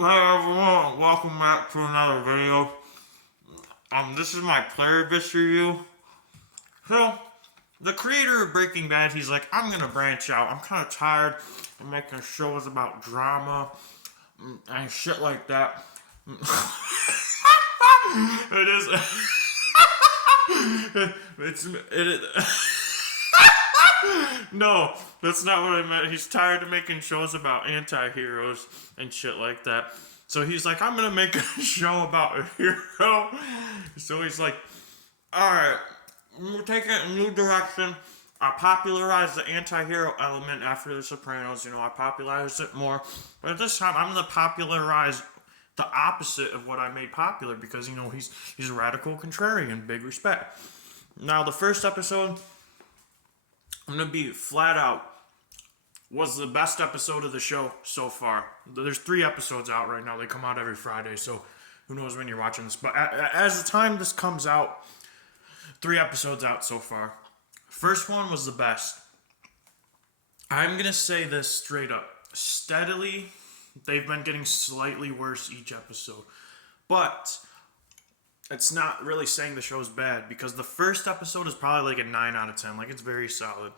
Hey everyone, welcome back to another video. This is my Pluribus review. So, the creator of Breaking Bad, he's like, I'm gonna branch out. I'm kind of tired of making shows about drama and shit like that. It is. It is. No, that's not what I meant. He's tired of making shows about anti-heroes and shit like that. So he's like, I'm gonna make a show about a hero. So he's like, alright, we're taking a new direction. I popularized the anti-hero element after The Sopranos. I popularized it more. But this time, I'm gonna popularize the opposite of what I made popular because he's a radical contrarian. Big respect. Now the first episode, I'm gonna be flat out, was the best episode of the show so far. There's 3 episodes out right now. They come out every Friday, so who knows when you're watching this. But as the time this comes out, 3 episodes out so far. First one was the best. I'm gonna say this straight up. Steadily, they've been getting slightly worse each episode. But it's not really saying the show's bad because the first episode is probably like a 9 out of 10. Like, it's very solid.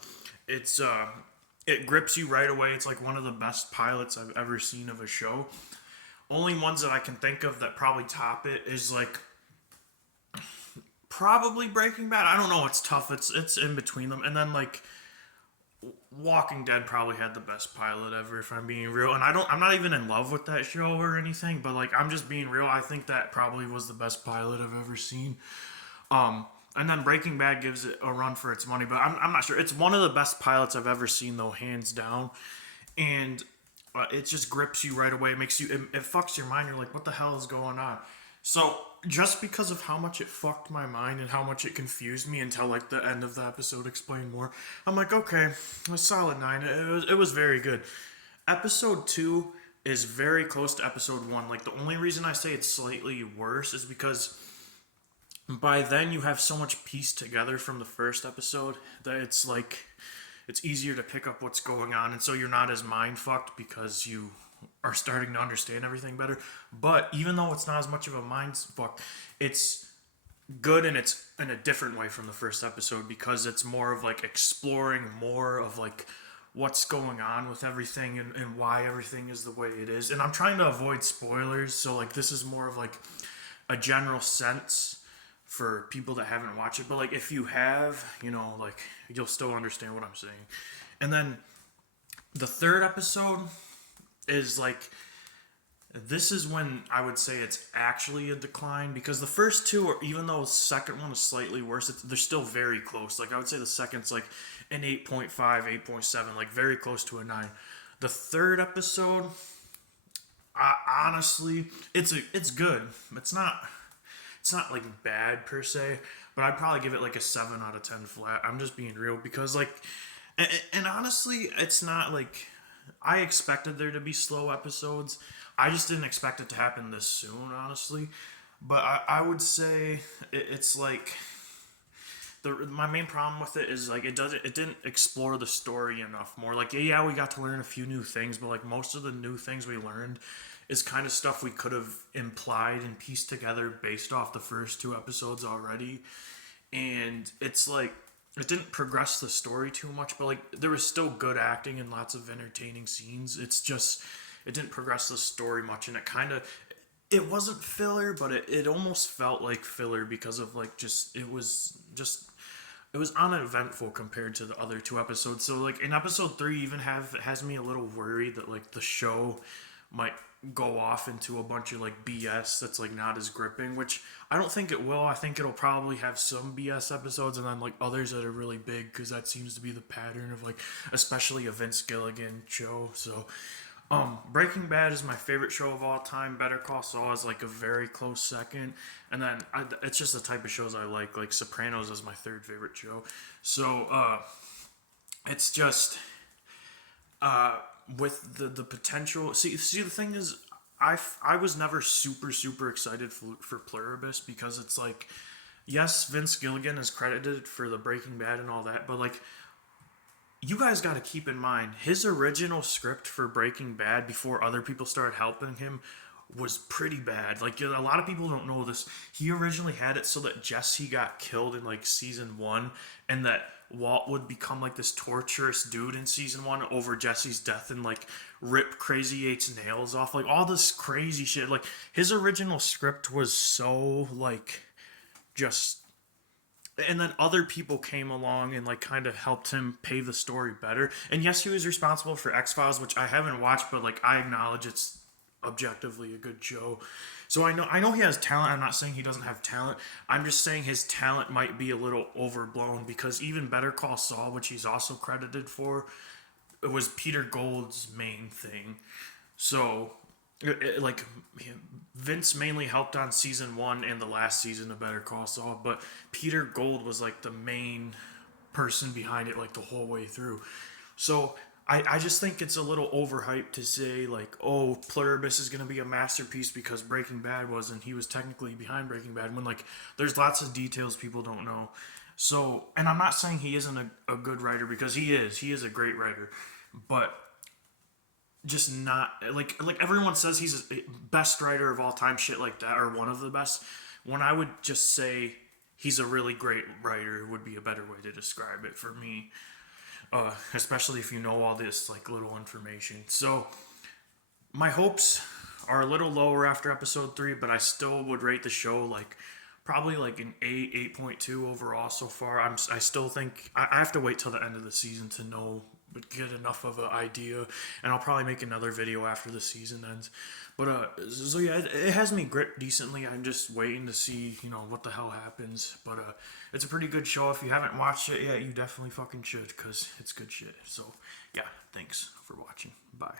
It grips you right away. It's like one of the best pilots I've ever seen of a show. Only ones that I can think of that probably top it is like probably Breaking Bad. I don't know. It's tough. It's in between them. And then like Walking Dead probably had the best pilot ever, if I'm being real. And I'm not even in love with that show or anything, but like I'm just being real. I think that probably was the best pilot I've ever seen. And then Breaking Bad gives it a run for its money, but I'm not sure. It's one of the best pilots I've ever seen, though, hands down. And it just grips you right away. It makes you, it fucks your mind. You're like, what the hell is going on? So just because of how much it fucked my mind and how much it confused me until like the end of the episode explained more, I'm like, okay, a solid 9. It was very good. Episode 2 is very close to episode 1. Like, the only reason I say it's slightly worse is because by then you have so much pieced together from the first episode that it's like it's easier to pick up what's going on, and so you're not as mind fucked because you are starting to understand everything better. But even though it's not as much of a mind fuck, it's good, and it's in a different way from the first episode because it's more of like exploring more of like what's going on with everything, and why everything is the way it is. And I'm trying to avoid spoilers, so like this is more of like a general sense for people that haven't watched it. But like if you have, like you'll still understand what I'm saying. And then the third episode is like, this is when I would say it's actually a decline, because the first 2 are, even though the second one is slightly worse, they're still very close. Like I would say the second's like an 8.5, 8.7, like very close to a 9. The third episode, honestly, it's good. It's not like bad per se, but I'd probably give it like a 7 out of 10 flat. I'm just being real because like, and honestly, it's not like I expected there to be slow episodes. I just didn't expect it to happen this soon, honestly. But I would say it's like my main problem with it is like it didn't explore the story enough more. Like, yeah, we got to learn a few new things, but like most of the new things we learned is kind of stuff we could have implied and pieced together based off the first 2 episodes already. And it's like it didn't progress the story too much, but like there was still good acting and lots of entertaining scenes. It's just it didn't progress the story much, and it wasn't filler, but it almost felt like filler because of like it was uneventful compared to the other 2 episodes. So like in episode 3 even has me a little worried that like the show might go off into a bunch of like BS that's like not as gripping, which I don't think it will. I think it'll probably have some BS episodes and then like others that are really big, because that seems to be the pattern of like especially a Vince Gilligan show. So Breaking Bad is my favorite show of all time. Better Call Saul is like a very close second, and then it's just the type of shows I like. Like Sopranos is my third favorite show. So it's just with the potential. See, the thing is, I was never super excited for Pluribus, because it's like, yes, Vince Gilligan is credited for the Breaking Bad and all that, but like, you guys got to keep in mind his original script for Breaking Bad before other people started helping him was pretty bad. Like, a lot of people don't know this. He originally had it so that Jesse got killed in like season one, and that Walt would become like this torturous dude in season one over Jesse's death and like rip Crazy Eight's nails off. Like, all this crazy shit. Like, his original script was so like just, and then other people came along and like kind of helped him pave the story better. And yes, he was responsible for X-Files, which I haven't watched, but like I acknowledge it's objectively a good show. So I know he has talent. I'm not saying he doesn't have talent. I'm just saying his talent might be a little overblown, because even Better Call Saul, which he's also credited for, it was Peter Gould's main thing. So like, Vince mainly helped on season one and the last season of Better Call Saul, but Peter Gould was like the main person behind it like the whole way through. So I just think it's a little overhyped to say like, oh, Pluribus is gonna be a masterpiece because Breaking Bad was, and he was technically behind Breaking Bad, when like there's lots of details people don't know. So, and I'm not saying he isn't a good writer, because he is a great writer, but just not like everyone says he's a best writer of all time, shit like that, or one of the best. When I would just say he's a really great writer would be a better way to describe it for me, especially if you know all this like little information. So my hopes are a little lower after episode 3, but I still would rate the show like probably like an 8.2 overall so far. I still think I have to wait till the end of the season to know, but get enough of an idea, and I'll probably make another video after the season ends. But so yeah, it has me gripped decently. I'm just waiting to see, what the hell happens. But it's a pretty good show. If you haven't watched it yet, you definitely fucking should, because it's good shit. So yeah, thanks for watching. Bye.